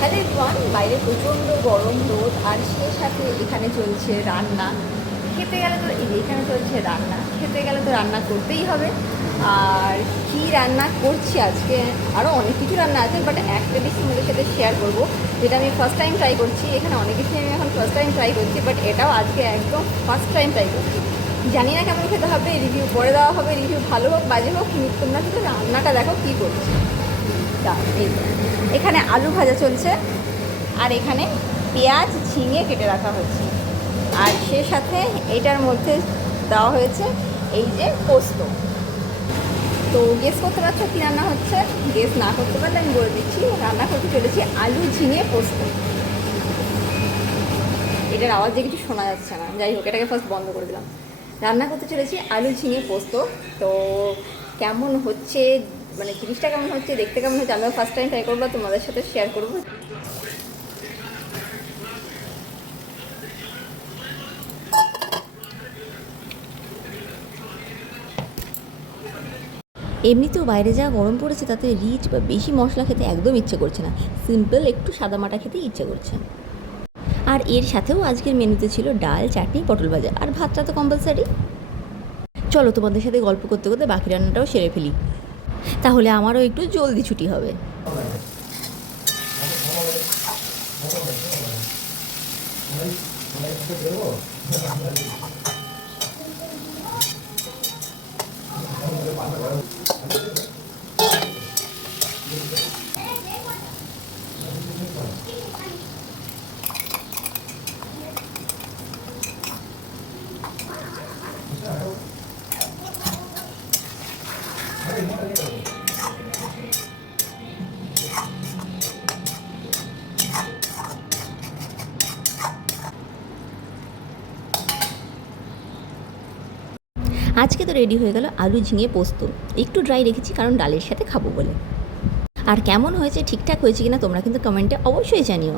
Hello everyone, বাইরে প্রচণ্ড গরম রোদ আর সেই সাথে এখানে চলছে রান্না। খেতে গেলে তো এখানে চলছে রান্না, খেতে গেলে তো রান্না করতেই হবে। আর কী রান্না করছি আজকে, আরও অনেক কিছু রান্না আছে, বাট একটা ডিশ তোমাদের সাথে শেয়ার করবো যেটা আমি ফার্স্ট টাইম ট্রাই করছি। এখানে অনেক কিছু আমি এখন ফার্স্ট টাইম ট্রাই করছি, বাট এটাও আজকে একদম ফার্স্ট টাইম ট্রাই করছি। জানি না কেমন খেতে হবে, রিভিউ পরে দেওয়া হবে, রিভিউ ভালো হোক বাজে হোক, কিন্তু তোমরা শুধু রান্নাটা দেখো কী করছি। এই এখানে আলু ভাজা চলছে, আর এখানে পেঁয়াজ ঝিঙে কেটে রাখা হয়েছে, আর সে সাথে এটার মধ্যে দেওয়া হয়েছে এই যে পোস্ত। তো গেস করতে পারছো কী রান্না হচ্ছে? গেস না করতে পারলে আমি বলে দিচ্ছি, রান্না করতে চলেছি আলু ঝিঙে পোস্ত। এটার আওয়াজ যে কিছু শোনা যাচ্ছে না, যাই হোক এটাকে ফার্স্ট বন্ধ করে দিলাম। রান্না করতে চলেছি আলু ঝিঙে পোস্ত। তো কেমন হচ্ছে, মানে জিনিসটা কেমন হচ্ছে, দেখতে কেমন হচ্ছে, আমিও ফার্স্ট টাইম ট্রাই করবো, তোমাদের সাথে শেয়ার করবো। এমনিতেও বাইরে যা গরম পড়েছে, তাতে রিচ বা বেশি মশলা খেতে একদম ইচ্ছে করছে না, সিম্পল একটু সাদামাটা খেতেই ইচ্ছে করছে। আর এর সাথেও আজকের মেনুতে ছিল ডাল, চাটনি, পটল ভাজা, আর ভাতটা তো কম্পালসারি। চলো তোমাদের সাথে গল্প করতে করতে বাকি রান্নাটাও সেরে ফেলি, তাহলে আমারও একটু জলদি ছুটি হবে। আজকে তো রেডি হয়ে গেল আলু ঝিঙে পোস্ত। একটু ড্রাই রেখেছি কারণ ডালের সাথে খাবো বলে। আর কেমন হয়েছে, ঠিকঠাক হয়েছে কিনা তোমরা কিন্তু কমেন্টে অবশ্যই জানিও।